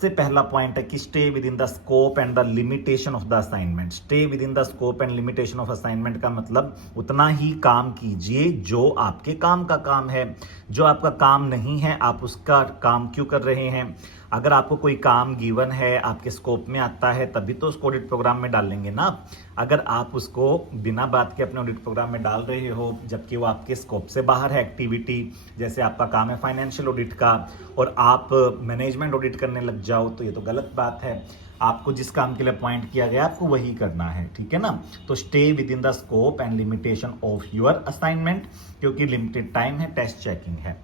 सबसे पहला पॉइंट है कि stay with in the scope and the limitation of the assignment. Stay with in the scope and limitation of assignment का मतलब उतना ही काम कीजिए जो आपके काम का काम है। जो आपका काम नहीं है आप उसका काम क्यों कर रहे हैं? अगर आपको कोई काम गिवन है, आपके स्कोप में आता है, तभी तो उसको ऑडिट प्रोग्राम में डालेंगे ना। अगर आप उसको बिना बात के अपने ऑडिट प्रोग्राम में डाल रहे हो जबकि वो आपके स्कोप से बाहर है एक्टिविटी, जैसे आपका काम है फाइनेंशियल ऑडिट का और आप मैनेजमेंट ऑडिट करने लग जाओ, तो ये तो गलत बात है। आपको जिस काम के लिए अपॉइंट किया गया आपको वही करना है, ठीक है ना। तो stay with in the scope and limitation of your assignment, क्योंकि लिमिटेड टाइम है, टेस्ट चेकिंग है।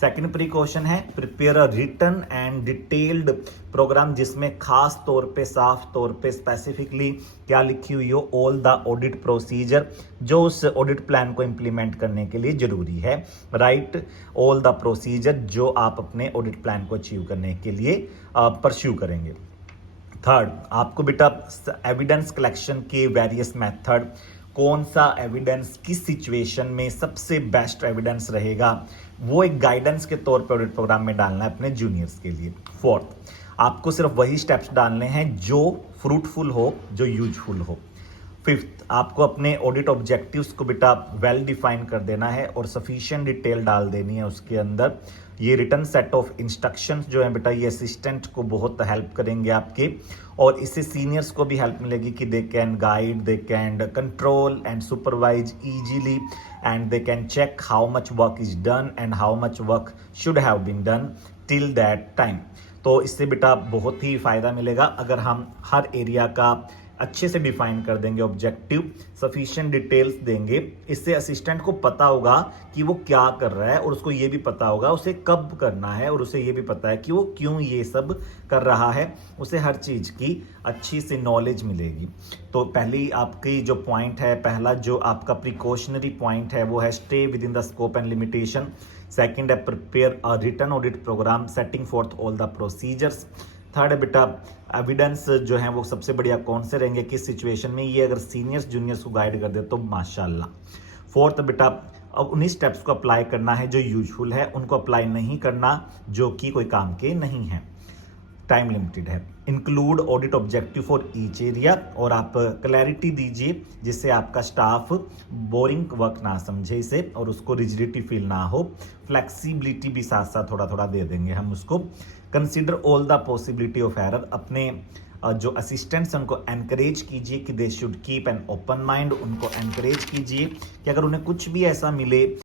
सेकंड प्रिकॉशन है prepare a written and detailed programme, जिसमें खास तौर पे, साफ तौर पे, स्पेसिफिकली क्या लिखी हुई हो, ऑल द ऑडिट प्रोसीजर, जो उस ऑडिट प्लान को इंप्लीमेंट करने के लिए जरूरी है। राइट ऑल द प्रोसीजर जो आप अपने ऑडिट प्लान को अचीव करने के लिए परस्यू करेंगे। थर्ड, आपको बेटा एविडेंस कलेक्शन के वेरियस मेथड, कौन सा एविडेंस किस सिचुएशन में सबसे बेस्ट एविडेंस रहेगा, वो एक गाइडेंस के तौर पर ऑडिट प्रोग्राम में डालना है अपने जूनियर्स के लिए। फोर्थ, आपको सिर्फ वही स्टेप्स डालने हैं जो फ्रूटफुल हो, जो यूजफुल हो। फिफ्थ, आपको अपने ऑडिट ऑब्जेक्टिव्स को बेटा वेल डिफाइन कर देना है और सफिशिएंट डिटेल डाल देनी है उसके अंदर। ये रिटर्न सेट ऑफ इंस्ट्रक्शंस जो है बेटा, ये असिस्टेंट को बहुत हेल्प करेंगे आपके, और इससे सीनियर्स को भी हेल्प मिलेगी कि they can guide, they can control and supervise easily, and they can check how much work is done and how much work should have been done till that time. तो इससे बेटा बहुत ही फायदा मिलेगा अगर हम हर एरिया का अच्छे से डिफाइन कर देंगे ऑब्जेक्टिव, सफिशिएंट डिटेल्स देंगे। इससे असिस्टेंट को पता होगा कि वो क्या कर रहा है और उसको ये भी पता होगा उसे कब करना है, और उसे ये भी पता है कि वो क्यों ये सब कर रहा है। उसे हर चीज़ की अच्छी सी नॉलेज मिलेगी। तो पहली आपकी जो पॉइंट है, पहला जो आपका प्रिकॉशनरी पॉइंट है वो है stay with in the scope and limitation. Second है prepare a written audit programme setting forth all the procedures. Third है बेटा एविडेंस जो है वो सबसे बढ़िया कौन से रहेंगे, किस सिचुएशन में, ये अगर सीनियर्स जूनियर्स को गाइड कर दे तो माशाल्लाह। फोर्थ बेटा अब उन्हीं स्टेप्स को अप्लाई करना है जो यूजफुल है, उनको अप्लाई नहीं करना जो कि कोई काम के नहीं है। टाइम लिमिटेड है। Include audit objective for each area, और आप क्लैरिटी दीजिए जिससे आपका स्टाफ बोरिंग वर्क ना समझे इसे और उसको रिजिडिटी फील ना हो। फ्लेक्सिबिलिटी भी साथ साथ थोड़ा थोड़ा दे देंगे हम उसको। Consider all the possibility of error, अपने जो असिस्टेंट्स हैं उनको एनकरेज कीजिए कि they should keep an open mind, उनको एनकरेज कीजिए कि अगर उन्हें कुछ भी ऐसा मिले